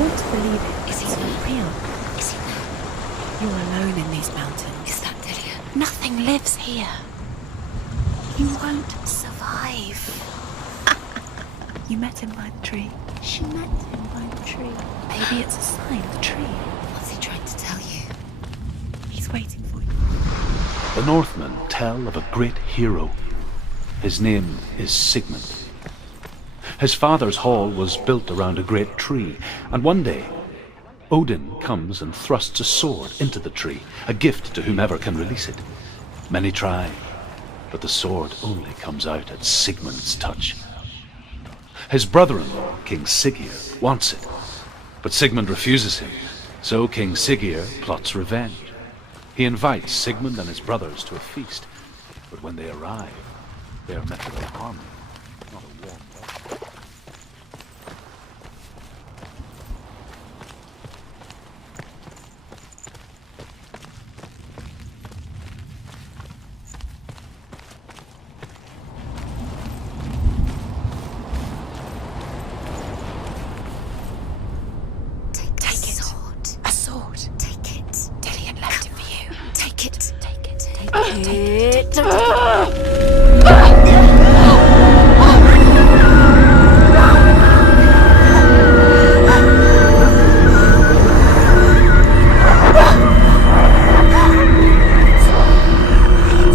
want to believe it. Is he It's there? real. Is he there? You're alone in these mountains. Is that Dillian? Nothing lives here. You won't survive. You met him by the tree. She met him by the tree. Maybe it's a sign, the tree. What's he trying to tell you? He's waiting for you. The Northmen tell of a great hero. His name is Sigmund. His father's hall was built around a great tree, and one day Odin comes and thrusts a sword into the tree, a gift to whomever can release it. Many try, but the sword only comes out at Sigmund's touch. His brother-in-law, King Seggier, wants it, but Sigmund refuses him, so King Seggier plots revenge. He invites Sigmund and his brothers to a feast, but when they arrive, they are met with an army, not a warm welcome. Take it. Sword. A sword. Take it. Dillian left it for you. Take it. Take it. Take it. It's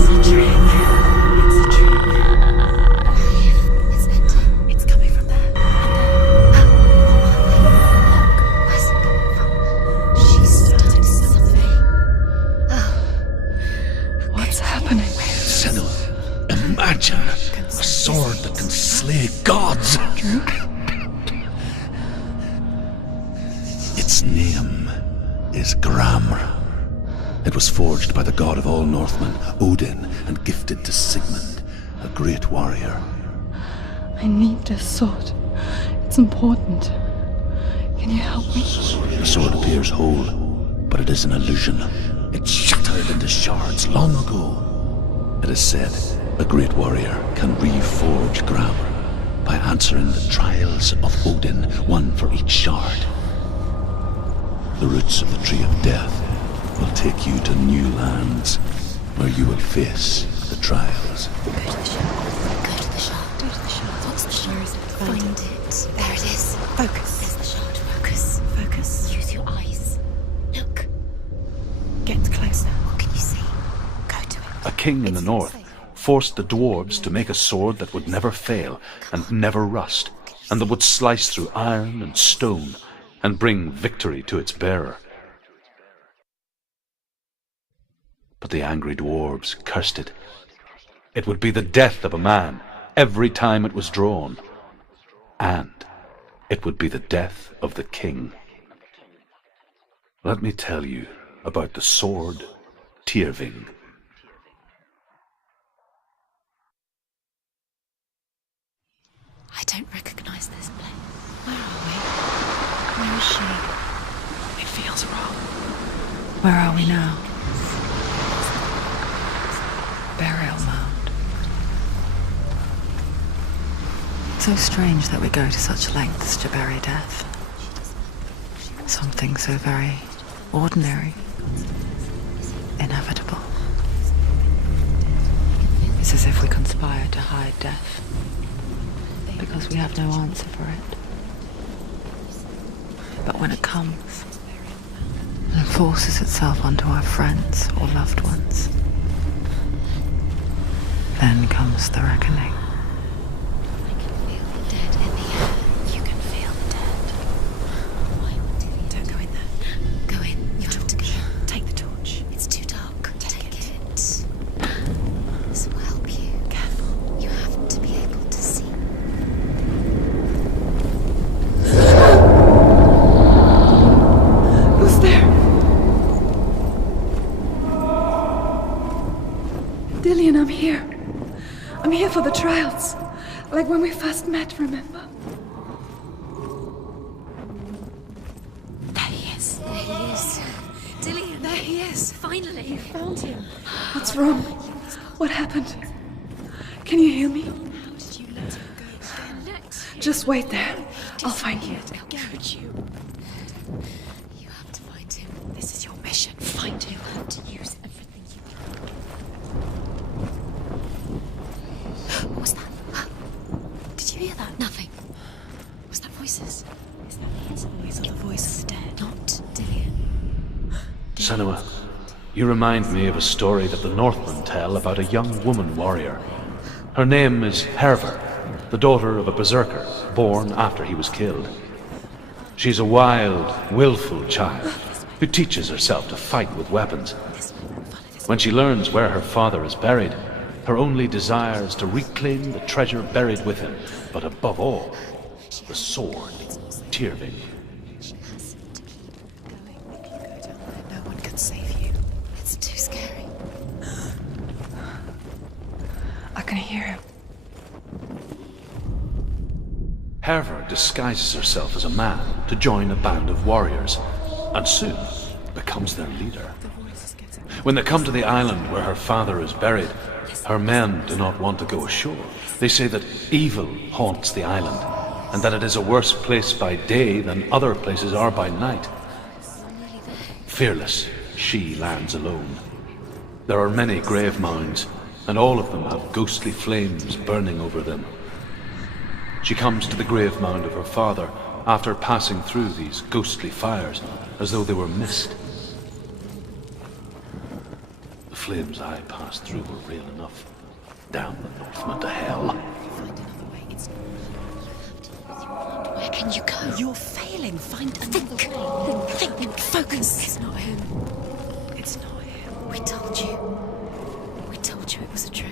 a trick. It's a trick. It's ending. It's coming from there. Where's it coming from? She's done something. What's happening? Senua, imagine a sword that can slay gods. Its name is Gramr. It was forged by the god of all Northmen, Odin, and gifted to Sigmund, a great warrior. I need this sword. It's important. Can you help me? The sword appears whole, but it is an illusion. It shattered into shards long ago. It is said a great warrior can reforge Gramr by answering the trials of Odin, one for each shard. The roots of the Tree of Death will take you to new lands where you will face the trials. Go to the shard. Go to the shard. Go to the shard. What's the shard? Where is it? Find it. There it is. Focus. There's the shard. Focus. Focus. Use your eyes. Look. Get closer. What can you see? Go to it. A king in the north forced the dwarves to make a sword that would never fail and never rust, and that would slice through iron and stone and bring victory to its bearer. But the angry dwarves cursed it. It would be the death of a man every time it was drawn, and it would be the death of the king. Let me tell you about the sword Tyrving. I don't recognize this place. Where are we? Where is she? It feels wrong. Where are we now? Burial mound. So strange that we go to such lengths to bury death. Something so very ordinary, inevitable. It's as if we conspire to hide death, because we have no answer for it. But when it comes, and forces itself onto our friends or loved ones, then comes the reckoning. I can feel the dead in the air. You can feel the dead. Why would you? Don't go in there. Go in. You have to go. Take the torch. It's too dark. Take it. This will help you. Careful. You have to be able to see. Who's there? Dillian, I'm here. I'm here for the trials. Like when we first met, remember? There he is. There he is. Dillian. There he is. Finally. Found him. What's wrong? What happened? Can you hear me? How did you let him go again? Just wait there. I'll find you. I'll get you. you hear that? Nothing. Was that voices? Is that his voice or the voice of the dead? Not Dillian. Senua, you remind me of a story that the Northmen tell about a young woman warrior. Her name is Herver, the daughter of a berserker, born after he was killed. She's a wild, willful child who teaches herself to fight with weapons. When she learns where her father is buried, her only desire is to reclaim the treasure buried with him, but above all, the sword, Tyrving. She has to keep going. If you go down there, no one can save you. It's too scary. I can hear him. Herver disguises herself as a man to join a band of warriors, and soon becomes their leader. When they come to the island where her father is buried, her men do not want to go ashore. They say that evil haunts the island, and that it is a worse place by day than other places are by night. Fearless, she lands alone. There are many grave mounds, and all of them have ghostly flames burning over them. She comes to the grave mound of her father after passing through these ghostly fires, as though they were mist. The flames I passed through were real enough. Damn the Northmen to hell. Find another way. It's not. Where can you go? You're failing. Find another way. Think. Focus. It's not him. It's not him. We told you. We told you it was a trick.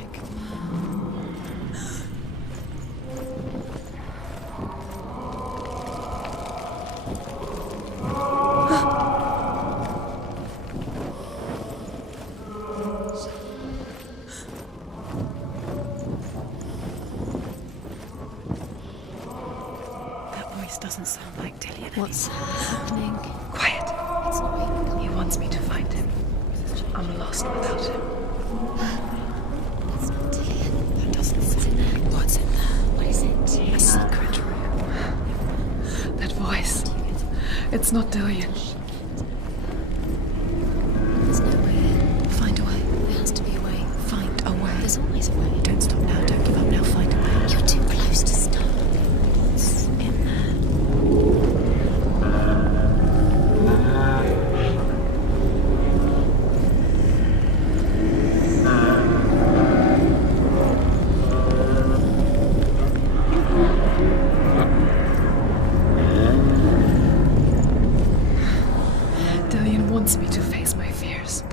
Doesn't sound like Dillian. What's happening? Quiet. It's not even He wants me to find him. I'm lost without him. It's not Dillian. That doesn't sound like what's in there. What is it? A secret room. That voice. It's not Dillian. There's no way. Find a way. There has to be a way. Find a way. There's always a way. Don't stop now. Don't give up now. Find a way. You're too close to stop. What's in there? Dillian wants me to face my fears.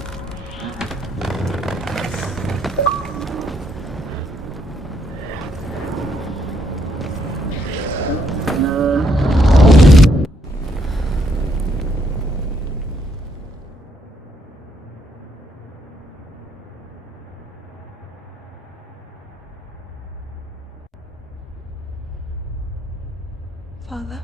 Father?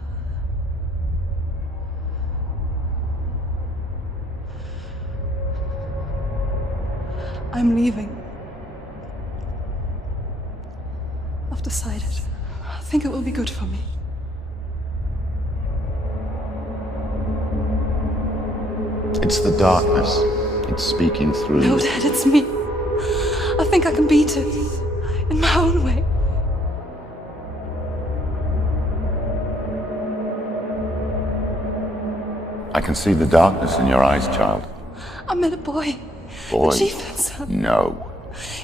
I'm leaving. I've decided. I think it will be good for me. It's the darkness. It's speaking through No, you. Dad, it's me. I think I can beat it. In my own way. I can see the darkness in your eyes, child. I met a boy. Boy. The chieftain's son. No.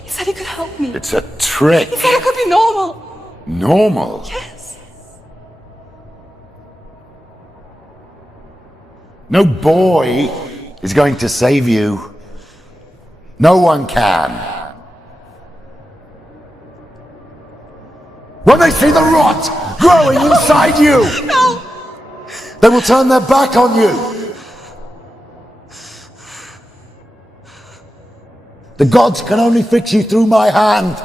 He said he could help me. It's a trick. He said I could be normal. Normal. Yes. No boy is going to save you. No one can. When they see the rot growing inside you, No! they will turn their back on you. The gods can only fix you through my hand.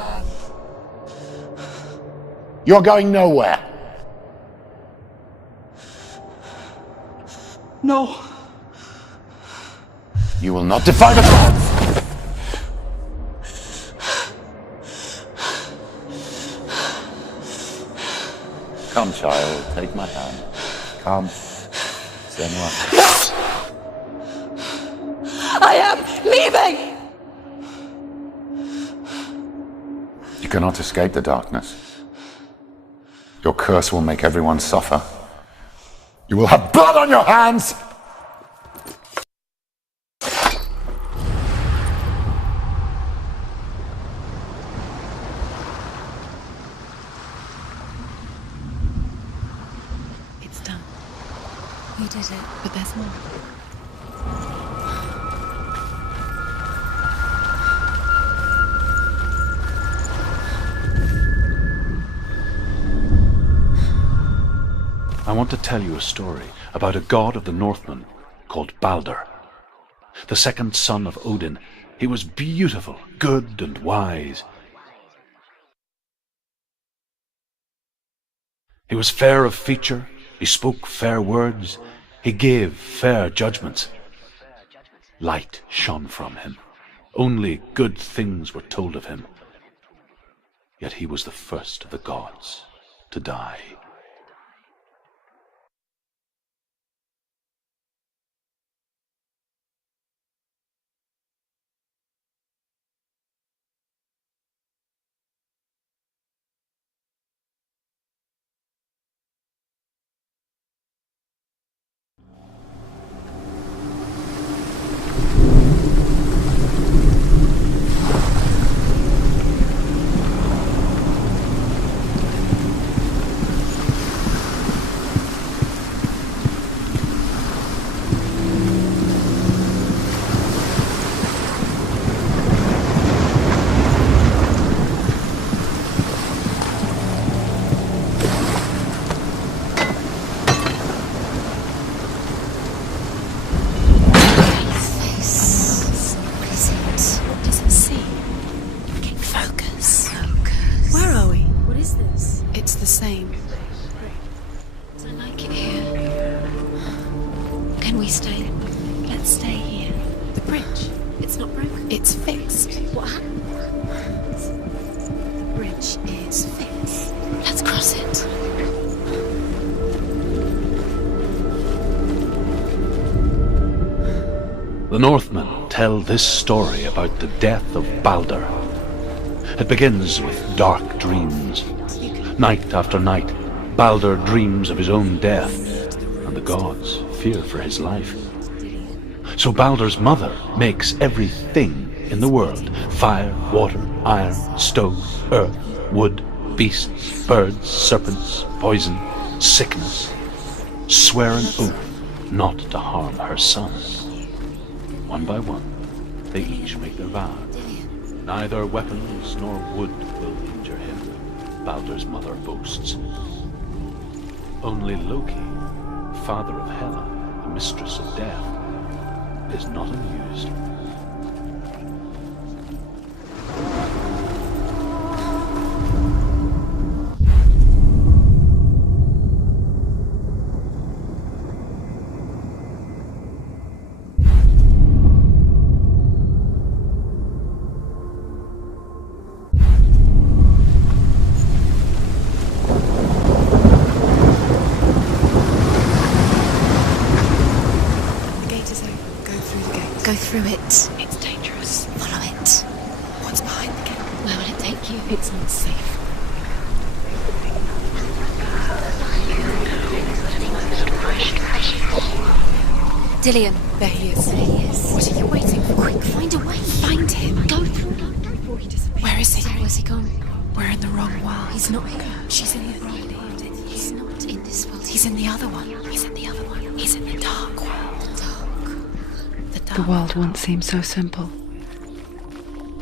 You're going nowhere. No. You will not defy the gods! Come, child, take my hand. Come. Senua. I am leaving! You cannot escape the darkness. Your curse will make everyone suffer. You will have blood on your hands! It's done. You did it. But there's more. I want to tell you a story about a god of the Northmen called Balder. The second son of Odin. He was beautiful, good, and wise. He was fair of feature, he spoke fair words, he gave fair judgments. Light shone from him. Only good things were told of him. Yet he was the first of the gods to die. Same. I like it here. Can we stay? Let's stay here. The bridge. It's not broken. It's fixed. What happened? The bridge is fixed. Let's cross it. The Northmen tell this story about the death of Balder. It begins with dark dreams. Night after night, Balder dreams of his own death, and the gods fear for his life. So Balder's mother makes everything in the world: fire, water, iron, stone, earth, wood, beasts, birds, serpents, poison, sickness, swear an oath not to harm her son. One by one, they each make their vow. Neither weapons nor wood will injure him, Balder's mother boasts. Only Loki, father of Hela, the mistress of death, is not amused. Go through it. It's dangerous. Follow it. What's behind the gate? Where will it take you? It's not safe. Dillion. There he is. There he is. What are you waiting for? Quick, find a way. Find him. Go through before he disappears. Where is he? Where's he gone? We're in the wrong world. He's not here. She's in the wrong world. He's not in this world. He's in the other one. He's in the other one. He's in the dark world. The dark. The world once seemed so simple.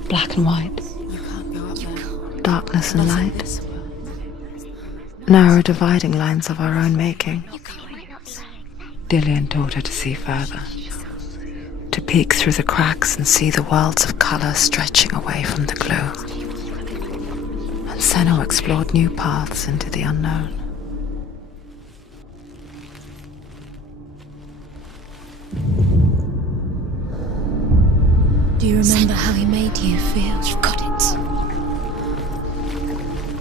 Black and white, You can't go up there. darkness and Not in light, this world. narrow dividing lines of our own making. You can't not say. Dillion taught her to see further, to peek through the cracks and see the worlds of colour stretching away from the glow. And Senua explored new paths into the unknown. Do you remember how he made you feel? You've got it.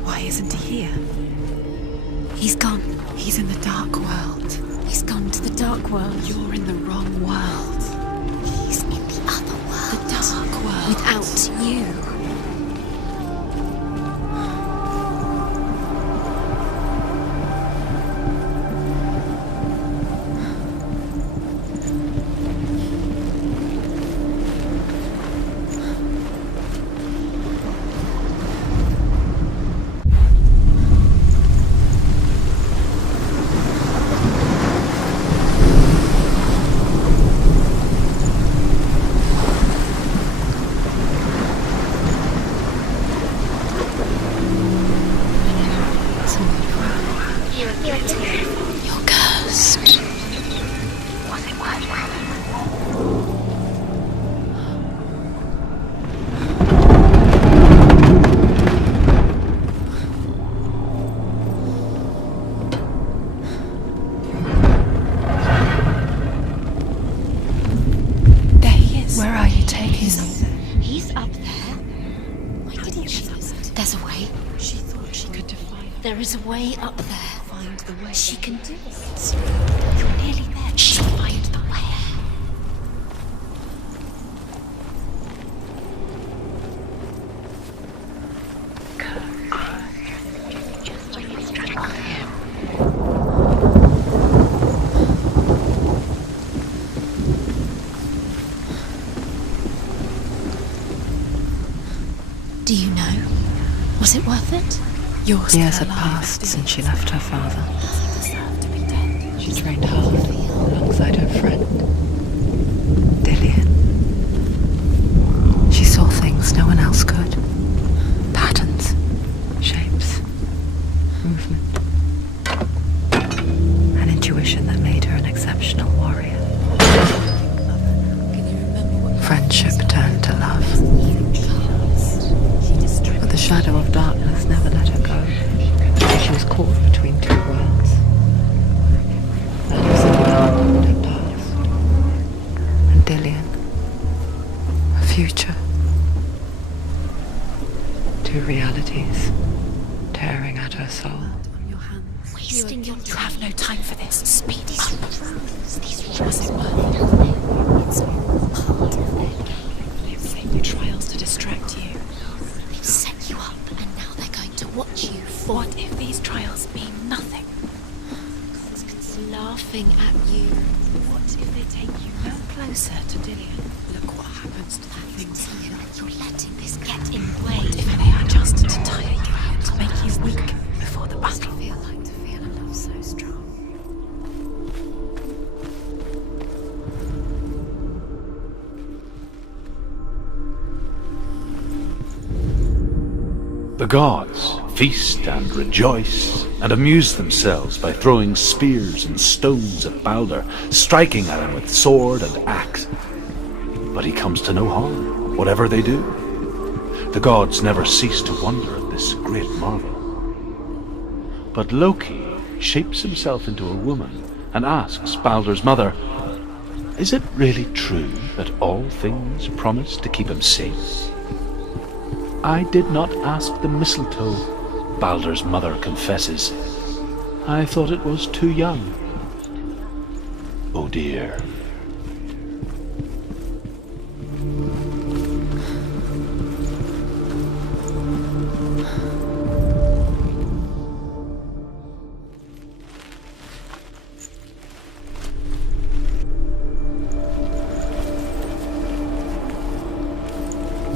Why isn't he here? He's gone. He's in the dark world. He's gone to the dark world. You're in the wrong world. He's in the other world. The dark world. Without you. person you are. You're cursed. Was it worth it? There he is. Where are you taking me? He's up there. Why didn't she? There's a way. She thought she could defy her. There is a way up there. Find the way. She can do it. You're nearly there. She'll find the way. Do you know? Was it worth it? Years had passed since she left her father. She trained hard alongside her friend, Dillian. She saw things no one else could. Patterns, shapes, movement. An intuition that made her an exceptional warrior. Friendship turned to love. But the shadow of darkness never let her go. She was caught between two worlds. Alexander had passed. And Dillian, a future. Two realities tearing at her soul. Wasting your time. You have no time for this. Speed up. These rules are worth it. It's part of their game. They've saved the trials to distract you. They've set you up, and now they're going to watch you fall. What if these trials mean nothing? God's laughing at you. What if they take you no closer to Dillian? Look what happens to that thing. You're letting this get in the way. What if they are just to tire you out, to make you weak before the battle? Feel like to feel a love so strong. The gods feast and rejoice and amuse themselves by throwing spears and stones at Balder, striking at him with sword and axe. But he comes to no harm, whatever they do. The gods never cease to wonder at this great marvel. But Loki shapes himself into a woman and asks Balder's mother, "Is it really true that all things promise to keep him safe?" "I did not ask the mistletoe," Balder's mother confesses. "I thought it was too young." Oh dear.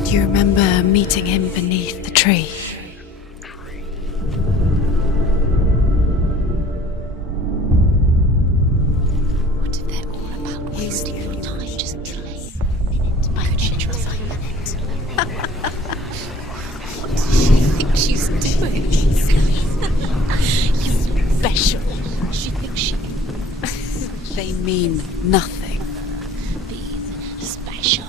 Do you remember meeting him beneath the tree? What if they're all about wasting your time? Just delay minute by minute by minute. What does she think she's doing? You're special. She thinks she They mean nothing. being special.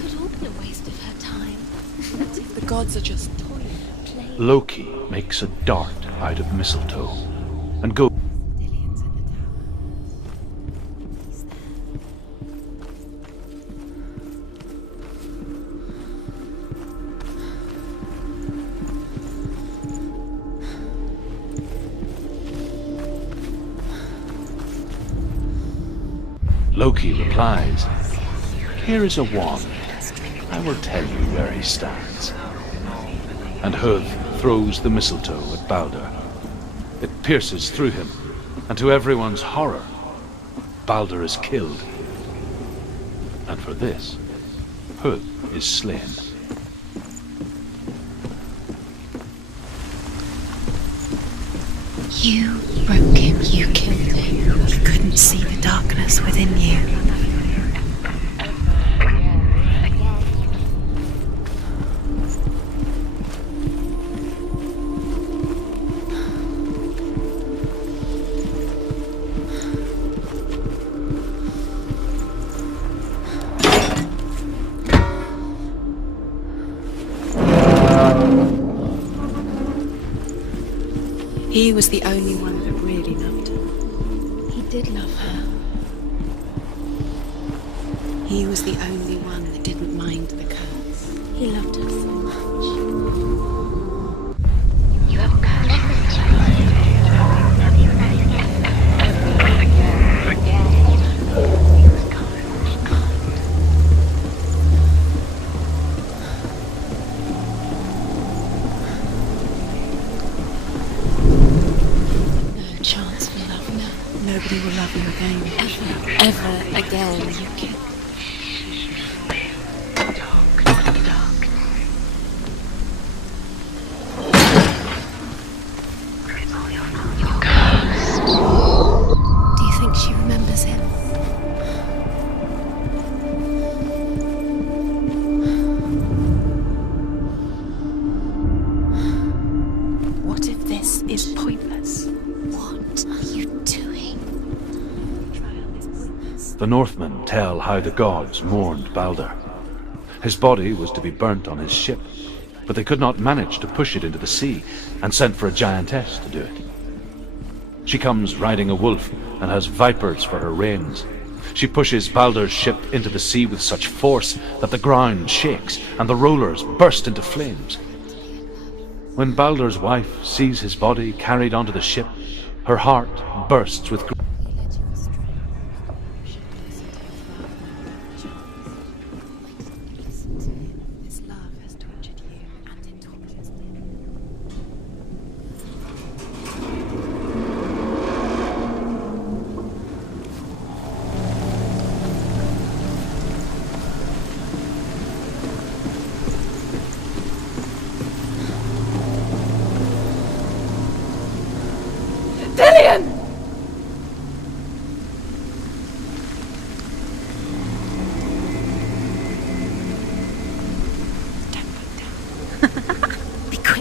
Could all be a waste of her time. The gods are just toying. Loki makes a dart out of mistletoe and goes. Dillian's in the tower. Loki replies, "Here is a wand. I will tell you where he stands." And Hud throws the mistletoe at Balder. It pierces through him, and to everyone's horror, Balder is killed. And for this, Hud is slain. You broke him, you killed him. You couldn't see the darkness within you. He was the only one that really loved her. He did love her. He was the only one that didn't mind the curse. He loved her so much. You have no chance for love now. Nobody will love you again. Ever again. You can. Do you think she remembers him? What if this is pointless? What are you doing? The Northmen tell how the gods mourned Balder. His body was to be burnt on his ship, but they could not manage to push it into the sea, and sent for a giantess to do it. She comes riding a wolf and has vipers for her reins. She pushes Balder's ship into the sea with such force that the ground shakes and the rollers burst into flames. When Balder's wife sees his body carried onto the ship, her heart bursts with grief. His love has tortured you, and it tortures me.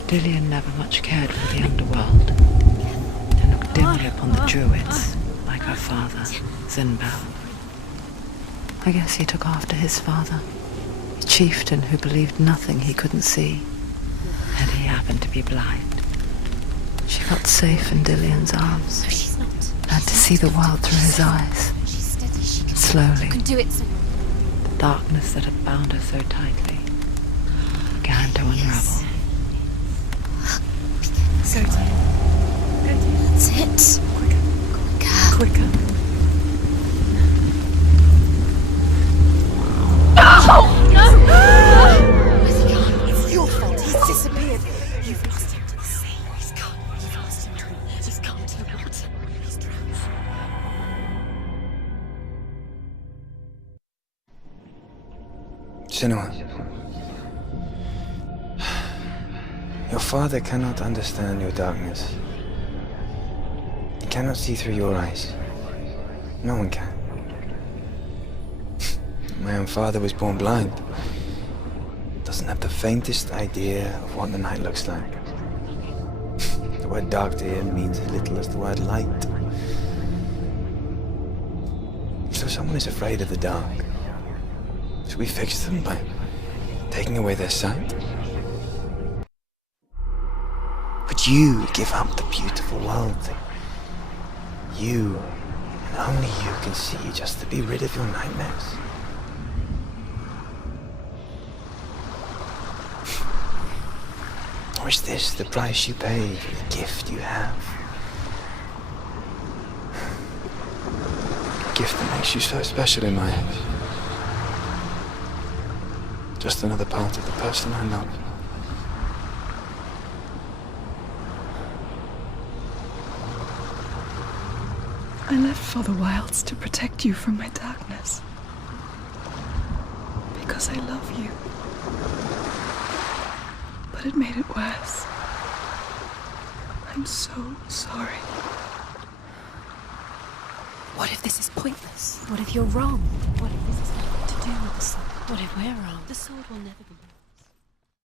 Dillion never much cared for the underworld, and looked dimly upon the druids, like her father, Zinbao. I guess he took after his father, a chieftain who believed nothing he couldn't see, and he happened to be blind. She felt safe in Dillion's arms, No, she's not. had to see the world through his eyes. She's steady. She can. Slowly, You can do it. the darkness that had bound her so tightly began to unravel. Go to him. That's it. Quicker. Quicker. Where's he gone? It's your fault. He's disappeared. You've lost him to the sea. He's gone. You've lost him to the He's gone to the water. He's drowned. Senua, your father cannot understand your darkness. He cannot see through your eyes. No one can. My own father was born blind. Doesn't have the faintest idea of what the night looks like. The word dark to him means as little as the word light. So someone is afraid of the dark. Should we fix them by taking away their sight? Would you give up the beautiful world that you, and only you, can see just to be rid of your nightmares? Or is this the price you pay for the gift you have? A gift that makes you so special in my eyes. Just another part of the person I love. I left for the wilds to protect you from my darkness. Because I love you. But it made it worse. I'm so sorry. What if this is pointless? What if you're wrong? What if this is nothing to do with the sword? What if we're wrong? The sword will never be